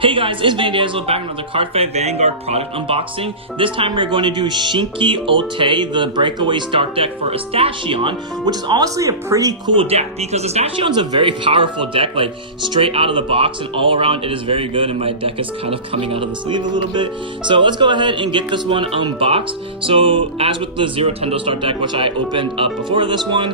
Hey guys, it's Vandazzle back with another Card Fight Vanguard product unboxing. This time we're going to do Shiki Otei, the breakaway start deck for Estation, which is honestly a pretty cool deck because Estation's a very powerful deck, like straight out of the box, and all around it is very good, and my deck is kind of coming out of the sleeve a little bit. So let's go ahead and get this one unboxed. So as with the Zero Tendo start deck, which I opened up before this one,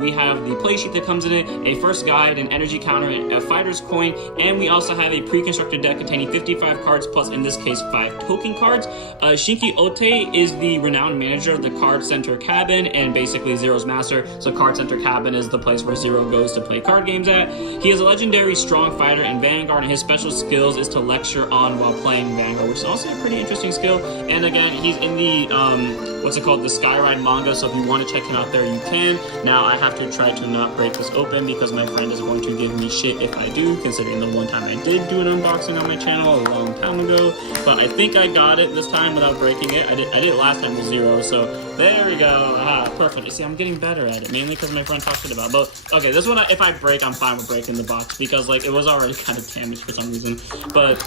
we have the play sheet that comes in it, a first guide, an energy counter, a fighter's coin, and we also have a pre-constructed deck containing 55 cards plus, in this case, 5 token cards. Shiki Otei is the renowned manager of the Card Center Cabin and basically Zero's master. So Card Center Cabin is the place where Zero goes to play card games at. He is a legendary strong fighter in Vanguard, and his special skills is to lecture on while playing Vanguard, which is also a pretty interesting skill. And again, he's in the what's it called, the Skyride manga, so if you want to check him out there, you can. Now I have to try to not break this open because my friend is going to give me shit if I do, considering the one time I did do an unboxing on my channel a long time ago. But I think I got it this time without breaking it. I did it last time with Zero, so there we go. Perfect. You see, I'm getting better at it, mainly because my friend talked shit about it. But okay, this one, if I break, I'm fine with breaking the box because like it was already kind of damaged for some reason. But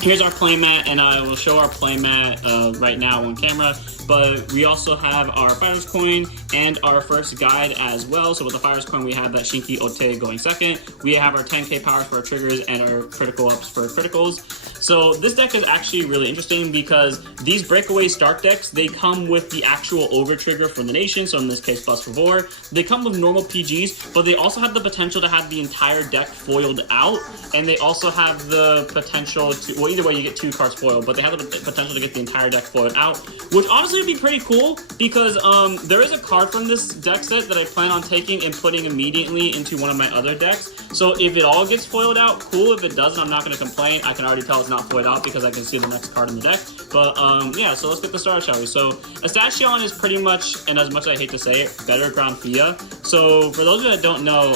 here's our playmat, and I will show our playmat right now on camera. But we also have our fighter's coin and our first guide as well. So with the fighter's coin, we have that Shiki Otei going second. We have our 10k powers for our triggers and our critical ups for criticals. So this deck is actually really interesting because these breakaway start decks, they come with the actual over trigger for the nation. So in this case, plus favor. They come with normal PGs, but they also have the potential to have the entire deck foiled out. And they also have the potential to, well, either way you get 2 cards foiled, but they have the potential to get the entire deck foiled out, which honestly would be pretty cool because there is a card from this deck set that I plan on taking and putting immediately into one of my other decks. So if it all gets foiled out, cool. If it doesn't, I'm not going to complain. I can already tell it's not foiled out because I can see the next card in the deck. But yeah, so let's get the started, shall we? So Estation is pretty much, and as much as I hate to say it, better Granfia. So for those that don't know,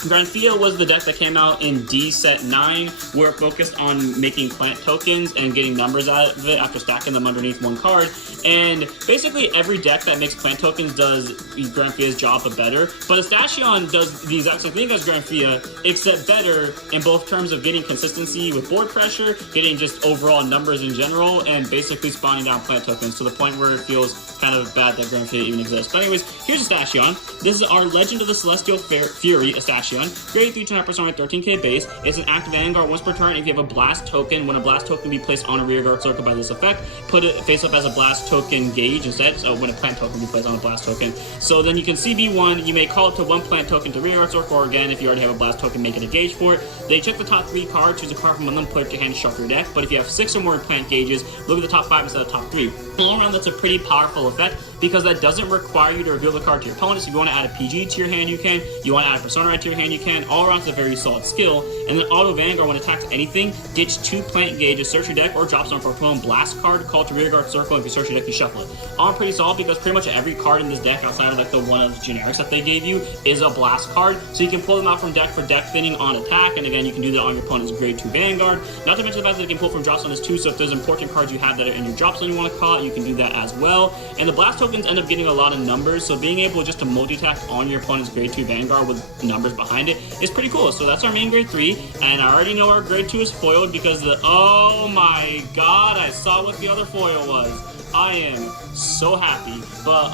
Granfia was the deck that came out in D set 9, where it focused on making plant tokens and getting numbers out of it after stacking them underneath one card. And basically every deck that makes plant tokens does Granfia's job, but better. But Estation does the exact same thing as Granfia, except better in both terms of getting consistency with board pressure, getting just overall numbers in general, and basically spawning down plant tokens to the point where it feels kind of bad that Granfia even exists. But anyways, here's Estation. This is our Legend of the Celestial Fury Estation. Grade 3 turn persona 13k base. It's an active Vanguard once per turn. If you have a blast token, when a blast token be placed on a rear guard circle by this effect, put it face up as a blast token gauge instead. So when a plant token be placed on a blast token. So then you can CB1, you may call it to 1 plant token to rear guard circle, or again, if you already have a blast token, make it a gauge for it. They check the top 3 cards, choose a card from one of them, put it to your hand, shuffle your deck. But if you have 6 or more plant gauges, look at the top 5 instead of top 3. All around, that's a pretty powerful effect because that doesn't require you to reveal the card to your opponent. So if you want to add a PG to your hand, you can. You want to add a Persona to your hand, you can. All around, it's a very solid skill. And then Auto Vanguard, when it attacks anything, gets 2 plant gauges, search your deck, or drops on for a opponent blast card, call to rear guard circle. If you search your deck, you shuffle it. All pretty solid because pretty much every card in this deck, outside of like the one of the generics that they gave you, is a blast card. So you can pull them out from deck for deck thinning on attack. And again, you can do that on your opponent's grade 2 Vanguard. Not to mention the fact that you can pull from drop zones too. So if there's important cards you have that are in your drop zone you want to call out, you can do that as well. And the blast tokens end up getting a lot of numbers, so being able just to multi-attack on your opponent's grade 2 Vanguard with numbers behind it is pretty cool. So that's our main grade 3, and I already know our grade 2 is foiled because oh my god, I saw what the other foil was. I am so happy. But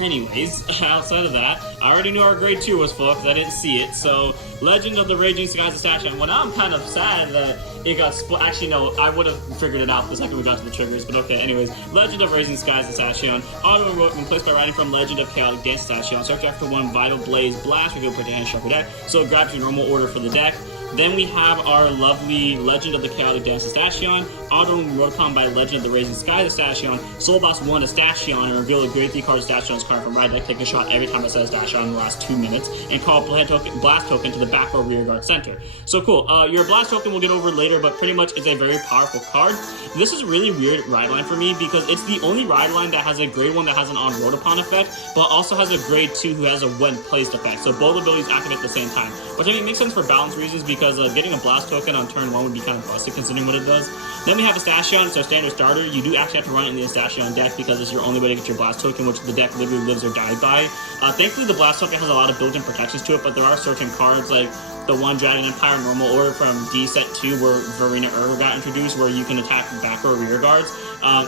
anyways, outside of that, I already knew our grade 2 was full because I didn't see it. So Legend of the Raging Skies Estation. Well, now I'm kind of sad that it got split. Actually, no, I would have figured it out the second we got to the triggers, but okay. Anyways, Legend of Raging Skies Estation. Auto heroic when placed by riding from Legend of Chaotic Dance Estation. Search after 1 Vital Blaze Blast. Reveal, put your hand, shuffle deck. So it grabs your normal order for the deck. Then we have our lovely Legend of the Chaotic Dance Estation, Auto Rotom by Legend of the Raging Skies Estation, Soul Boss 1 Estation, and reveal a grade 3 card Estation's card from right deck. Take a shot every time I said Estation in the last 2 minutes, and call a blast token to the back row rear guard center. So cool. Your blast token we'll get over later, but pretty much it's a very powerful card. This is a really weird ride line for me because it's the only ride line that has a grade 1 that has an on Rotopan effect, but also has a grade 2 who has a when placed effect. So both abilities activate at the same time, which I think makes sense for balance reasons because getting a blast token on turn 1 would be kind of busted considering what it does. Then we have Estation, so standard starter. You do actually have to run it in the Estation deck because it's your only way to get your blast token, which the deck literally lives or dies by. Thankfully, the blast token has a lot of built-in protections to it, but there are certain cards like the One Dragon Empire normal order from D set 2 where Verena Urga got introduced, where you can attack back or rear guards.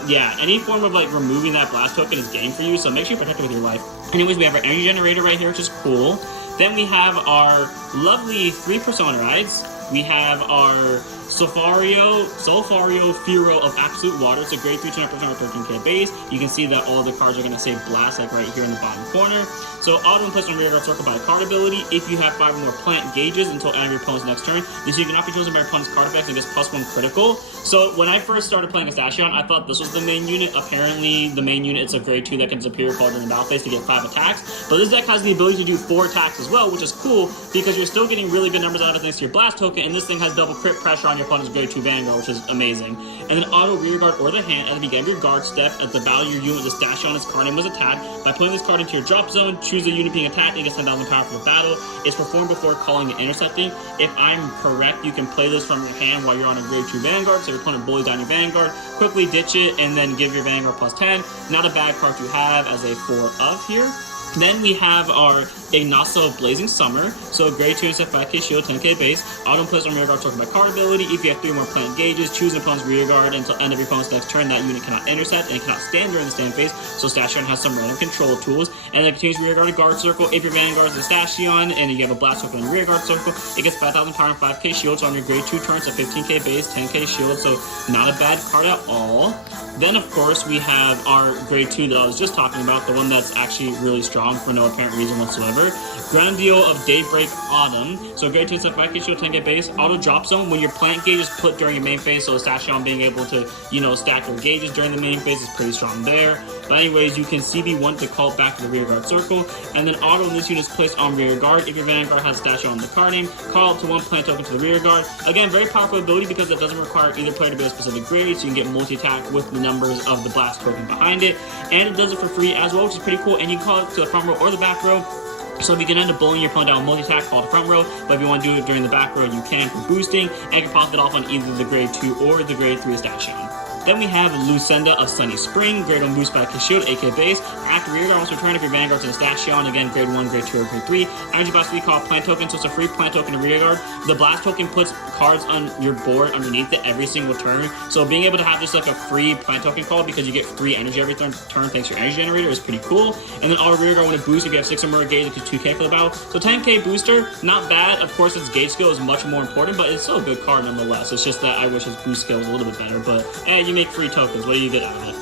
Yeah, any form of like removing that blast token is game for you, so make sure you protect it with your life. Anyways, we have our energy generator right here, which is cool. Then we have our lovely 3 persona rides. We have our Sulfario Furo of Absolute Water. It's a grade 3 200% 13k base. You can see that all the cards are going to say blast, like right here in the bottom corner. So auto and place on rear guard circle by card ability. If you have 5 or more plant gauges until end of your opponent's next turn, this you cannot be chosen by your opponent's card effects and gets +1 critical. So when I first started playing Astashion, I thought this was the main unit. Apparently, the main unit, it's a grade 2 that can disappear called in the battle phase to get 5 attacks. But this deck has the ability to do 4 attacks as well, which is cool because you're still getting really good numbers out of it thanks to your blast token, and this thing has double crit pressure on your opponent's grade 2 Vanguard, which is amazing. And then auto rear guard or the hand at the beginning of your guard step. At the value your unit with Astashion its card name was attacked. By putting this card into your drop zone, choose a unit being attacked and gets 10,000 power for the battle. It's performed before calling and intercepting. If I'm correct, you can play this from your hand while you're on a grade 2 Vanguard, so your opponent bullies down your Vanguard, quickly ditch it, and then give your Vanguard +10. Not a bad card to have as a 4 of here. Then we have our Ignacio Blazing Summer. So grade 2 instead 5k shield, 10k base. Auto and place on rear guard token by card ability. If you have 3 more plant gauges, choose an opponent's rear guard until end of your opponent's next turn. That unit cannot intercept and cannot stand during the stand phase. So Astashion has some random control tools. And then continues rear guard to guard circle. If your Vanguard is Astashion and you have a blast token in rear guard circle, it gets 5,000 power and 5k shield. So on your grade 2 turns, a 15k base, 10k shield. So not a bad card at all. Then, of course, we have our grade 2 that I was just talking about, the one that's actually really strong for no apparent reason whatsoever. Grand Deal of Daybreak Autumn. So grade 2 is a 5k shield, 10k base. Auto drop zone when your plant gauge is put during your main phase, so Astashion being able to, stack your gauges during the main phase is pretty strong there. But anyways, you can CB1 to call it back to the rear guard circle. And then auto when this unit is placed on rear guard. If your Vanguard has Astashion on the card name, call up to 1 plant token to the rear guard. Again, very powerful ability because it doesn't require either player to be a specific grade, so you can get multi-attack with the numbers of the blast token behind it. And it does it for free as well, which is pretty cool. And you can call it to the front row or the back row. So if you can end up bullying your opponent down with multi-attack, call it the front row, but if you want to do it during the back row, you can for boosting, and you can pop it off on either the grade 2 or the grade 3 Astashion. Then we have Lucenda of Sunny Spring, grade 1 boost by Shield, AK base. After rear guard, also return if your Vanguard's in Astashion, again, grade 1, grade 2, or grade 3. Energy blast we call plant token, so it's a free plant token to rear guard. The blast token puts cards on your board underneath it every single turn. So being able to have just like a free plant token call because you get free energy every turn thanks to your energy generator is pretty cool. And then auto rear guard when it boosts, if you have 6 or more gauge, it gets 2k for the battle. So 10k booster, not bad. Of course, its gauge skill is much more important, but it's still a good card nonetheless. It's just that I wish its boost skill was a little bit better, but you make free tokens. What do you get out of it?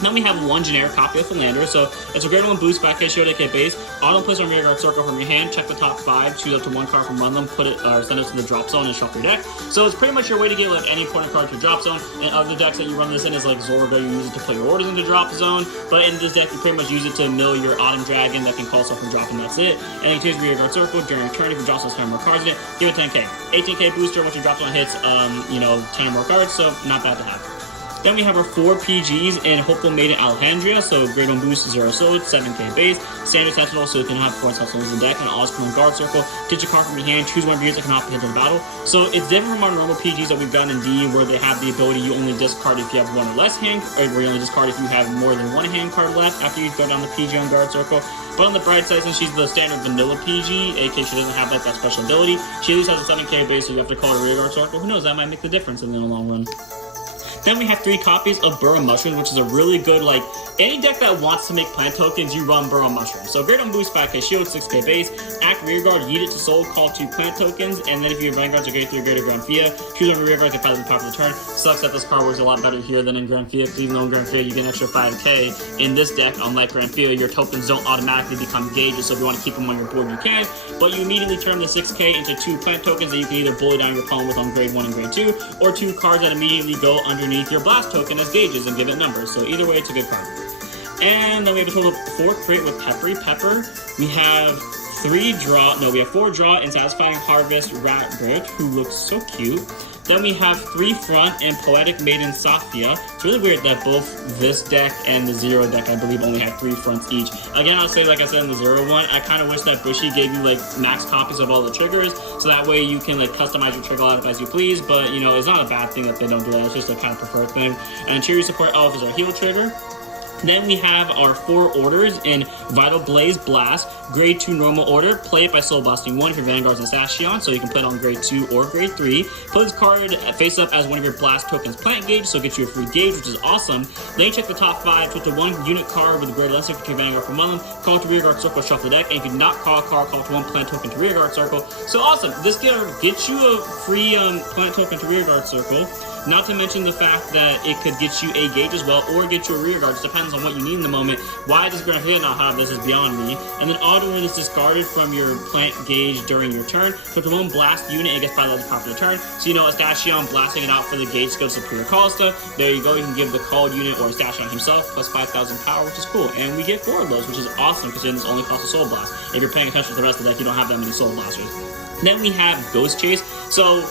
Then we have one generic copy of Philander. So it's a grade 1 boost by Shield, AK base. Auto place on rear guard circle from your hand. Check the top 5. Choose up to 1 card from one of them. Put it or send it to the drop zone and shuffle your deck. So it's pretty much your way to get like any important card to drop zone. And other decks that you run this in is like Zorga. You use it to put your orders into drop zone. But in this deck, you pretty much use it to mill your Autumn Dragon that can call stuff from drop, and that's it. And then you choose rear guard circle during your turn. If your drop zone has 10 more cards in it, give it 10k. 18k booster once your drop zone hits 10 or more cards. So not bad to have. Then we have our 4 PGs in Hopeful Maiden Alejandria, so grade 1 boost, 0 sold, 7k base, standard sentinel, so you can have 4 sentinels in the deck, and always come on guard circle, ditch a card from your hand, choose one of yours that can opt into the battle. So it's different from our normal PGs that we've done in D, where they have the ability you only discard if you have 1 or less hand, or where you only discard if you have more than 1 hand card left after you go down the PG on guard circle. But on the bright side, since she's the standard vanilla PG, aka she doesn't have like that special ability, she at least has a 7k base, so you have to call it a rear guard circle. Who knows, that might make the difference in the long run. Then we have 3 copies of Burrow Mushroom, which is a really good, like, any deck that wants to make plant tokens, you run Burrow Mushroom. So grade 1 boost, 5k shield, 6k base, act rear guard, yeet it to soul, call 2 plant tokens, and then if your Vanguards are grade 3 or greater Granfia, choose on rear guard, get 5 of the top of the turn. Sucks that this card works a lot better here than in Granfia, because even though in Granfia you get an extra 5k, in this deck, unlike Granfia, your tokens don't automatically become gauges, so if you want to keep them on your board, you can, but you immediately turn the 6k into 2 plant tokens that you can either bully down your opponent with on grade 1 and grade 2, or 2 cards that immediately go underneath your blast token as gauges and give it numbers. So either way, it's a good card. And then we have a total of 4 crate with Peppery Pepper. We have 4 draw and Satisfying Harvest Ratbird, who looks so cute. Then we have 3 front and Poetic Maiden Safia. It's really weird that both this deck and the Zero deck, I believe, only have 3 fronts each. Again, I'll say, like I said in the Zero one, I kind of wish that Bushy gave you, like, max copies of all the triggers, so that way you can, like, customize your trigger lineup as you please, but, it's not a bad thing that they don't do that. It's just a kind of preferred thing. And Cheery Support Elf is our heal trigger. Then we have our 4 orders in Vital Blaze Blast, Grade 2 normal order. Play it by Soul Blasting 1 if your Vanguard's Astashion, so you can play it on Grade 2 or Grade 3. Put this card face up as one of your Blast tokens plant gauge, so it gets you a free gauge, which is awesome. Then you check the top 5, put the 1 unit card with a Great Lesser to your Vanguard from one of them, call it to rear guard circle, shuffle the deck, and if you do not call a card, call it to 1 plant token to rear guard circle. So awesome, this card gets you a free plant token to rear guard circle. Not to mention the fact that it could get you a gauge as well, or get you a rear guard. Just depends on what you need in the moment. Why does Grand not have this is beyond me. And then auto win is discarded from your plant gauge during your turn. Put the 1 blast unit and it gets 5 levels power for the turn. So you know Astashion blasting it out for the gauge skills superior call stuff. There you go. You can give the called unit or Astashion himself plus 5,000 power, which is cool. And we get 4 of those, which is awesome because this only costs a soul blast. If you're paying attention to the rest of the deck, you don't have that many soul blasters. Then we have Ghost Chase. So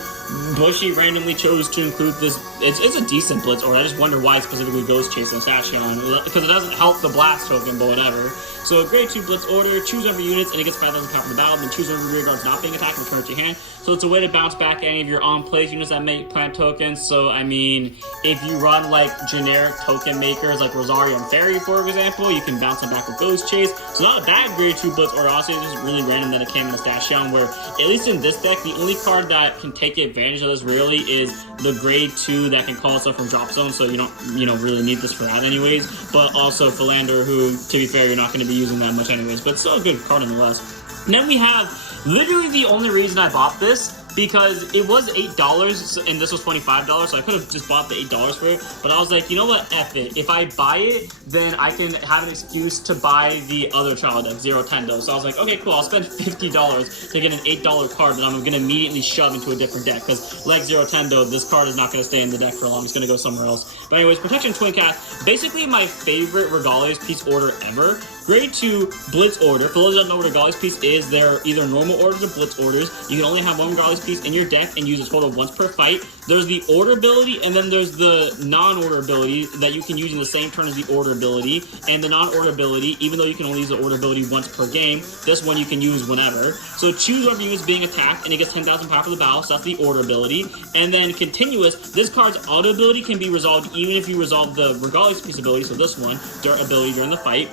Bushy randomly chose to include this. It's a decent blitz order. I just wonder why specifically Ghost Chase and Astashion, because it doesn't help the blast token, but whatever. So a grade 2 blitz order, choose over units, and it gets 5,000 power from the battle, then choose over rear guards not being attacked and return it to your hand. So it's a way to bounce back any of your on-place units that make plant tokens. So, I mean, if you run, like, generic token makers, like Rosario and Fairy, for example, you can bounce them back with Ghost Chase. So not a bad grade 2 blitz order. Honestly, it's just really random that it came in Astashion, where, at least in this deck, the only card that can take advantage of this really is the grade 2 that can call stuff from drop zone, so you don't, really need this for that anyways. But also Philander, who, to be fair, you're not going to be using that much anyways, but still a good card nonetheless. And then we have literally the only reason I bought this, because it was $8 and this was $25, so I could have just bought the $8 for it, but I was like, you know what, F it. If I buy it, then I can have an excuse to buy the other child deck, Zero-Tendo. So I was like, okay, cool, I'll spend $50 to get an $8 card that I'm going to immediately shove into a different deck, because like Zero-Tendo, this card is not going to stay in the deck for long, it's going to go somewhere else. But anyways, Protection Twin Cast, basically my favorite Regalia's Piece order ever. Grade 2 Blitz order. For those that don't know what Regalia's Piece is, they're either normal orders or Blitz orders. You can only have 1 Regalia's Piece in your deck and use a total of once per fight. There's the order ability, and then there's the non-order ability that you can use in the same turn as the order ability. And the non-order ability, even though you can only use the order ability once per game, this one you can use whenever. So choose whatever unit is being attacked, and it gets 10,000 power for the battle, so that's the order ability. And then continuous, this card's auto ability can be resolved even if you resolve the Regalia's Piece ability, so this one, ability during the fight.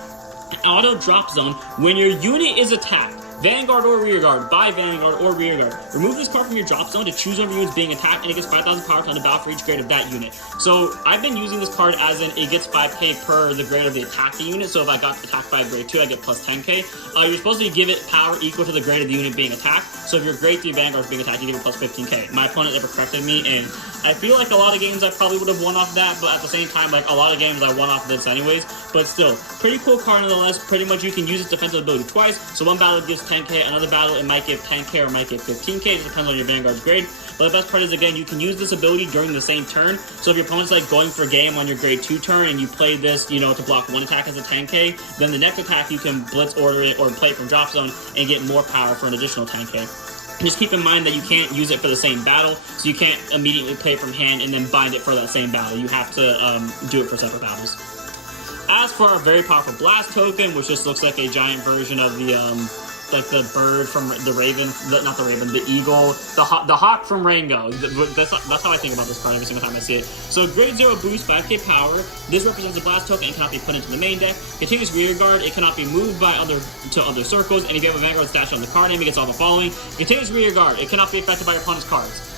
Auto drop zone, when your unit is attacked, Vanguard or rear guard, by Vanguard or rear guard. Remove this card from your drop zone to choose over units being attacked, and it gets 5,000 power on the battle for each grade of that unit. So I've been using this card as in it gets 5k per the grade of the attacking unit. So if I got attacked by grade 2, I get plus 10k. You're supposed to give it power equal to the grade of the unit being attacked. So if your grade 3 Vanguard is being attacked, you give it plus 15k. My opponent never corrected me, and I feel like a lot of games I probably would have won off that, but at the same time, like a lot of games I won off this anyways. But still, pretty cool card nonetheless. Pretty much you can use its defensive ability twice. So one battle gives 10k, another battle it might give 10k or might give 15k. It depends on your Vanguard's grade. But the best part is, again, you can use this ability during the same turn. So if your opponent's like going for game on your grade 2 turn and you play this, to block one attack as a 10k, then the next attack you can blitz order it or play it from drop zone and get more power for an additional 10k. Just keep in mind that you can't use it for the same battle, so you can't immediately play it from hand and then bind it for that same battle. You have to do it for separate battles. As for our very powerful Blast token, which just looks like a giant version of the like the bird from the Raven, not the Raven, the Eagle, the Hawk from Rango. That's how I think about this card every single time I see it. So grade 0 boost, 5k power. This represents a Blast token and cannot be put into the main deck. Continuous rear guard, it cannot be moved by other circles, and if you have a Vanguard stashed on the card name, it gets all the following. Continuous rear guard, it cannot be affected by your opponent's cards.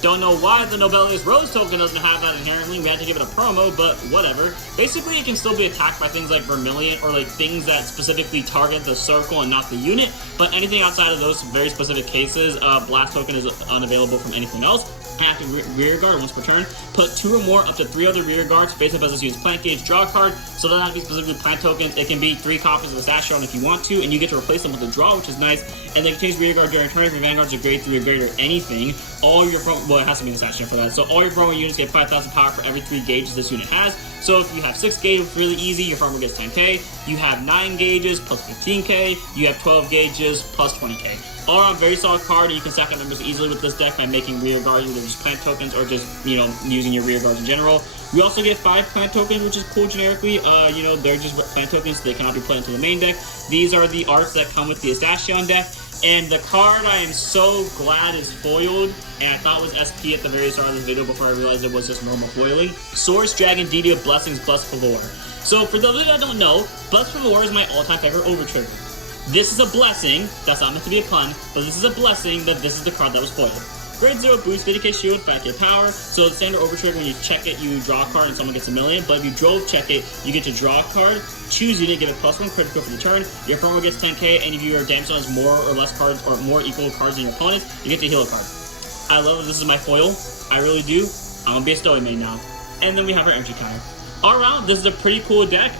Don't know why the Nobelius Rose token doesn't have that inherently. We had to give it a promo, but whatever. Basically, it can still be attacked by things like Vermilion or like things that specifically target the circle and not the unit. But anything outside of those very specific cases, Blast token is unavailable from anything else. Active rear guard once per turn. Put 2 or more up to 3 other rear guards face up as this unit's plant gauge. Draw a card. So it doesn't have to be specifically plant tokens. It can be 3 copies of the Astashion if you want to, and you get to replace them with a draw, which is nice. And then change rear guard during turn if your Vanguards are grade 3 or greater anything. All your it has to be the Astashion for that. So all your farmer units get 5,000 power for every 3 gauges this unit has. So if you have 6 gauges, really easy, your farmer gets 10k. You have 9 gauges plus 15k. You have 12 gauges plus 20k. All around very solid card, and you can stack up members easily with this deck by making rear guards, either just plant tokens or just, using your rear guards in general. We also get 5 plant tokens, which is cool generically. They're just plant tokens, so they cannot be put into the main deck. These are the arts that come with the Astashion deck. And the card I am so glad is foiled, and I thought it was SP at the very start of this video before I realized it was just normal foiling. Source Dragon Deity of Blessings plus Galore. So for those of you that don't know, Bless from War is my all-time favorite overtrigger. This is a blessing, that's not meant to be a pun, but this is a blessing that this is the card that was foiled. Grade 0 boost, 50k shield, 5k power. So the standard overtrigger, when you check it, you draw a card and someone gets a million. But if you drove check it, you get to draw a card, choose unit, give it +1 critical for the turn. Your opponent gets 10k, and if your damage zone has more or less cards or more equal cards than your opponents, you get to heal a card. I love this is my foil. I really do. I'm gonna be a Stoic main now. And then we have our energy counter. All around, this is a pretty cool deck.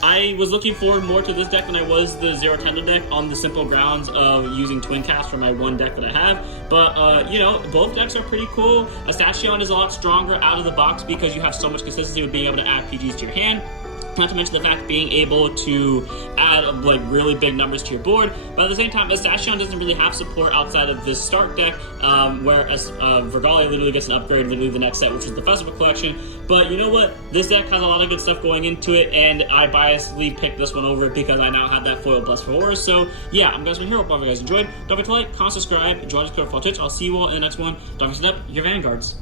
I was looking forward more to this deck than I was the Zero Tender deck on the simple grounds of using Twin Cast for my one deck that I have. But, you know, both decks are pretty cool. Astashion is a lot stronger out of the box because you have so much consistency with being able to add PGs to your hand. Not to mention the fact being able to add like really big numbers to your board, but at the same time, Astashion doesn't really have support outside of this start deck, whereas Vergali literally gets an upgrade literally the next set, which is the Festival Collection. But you know what? This deck has a lot of good stuff going into it, and I biasly picked this one over it because I now have that foil Bless for Horrors. So yeah, I'm guys from here. Hope you guys enjoyed. Don't forget to like, comment, subscribe, join us on Twitch. I'll see you all in the next one. Don't forget to set up your vanguards.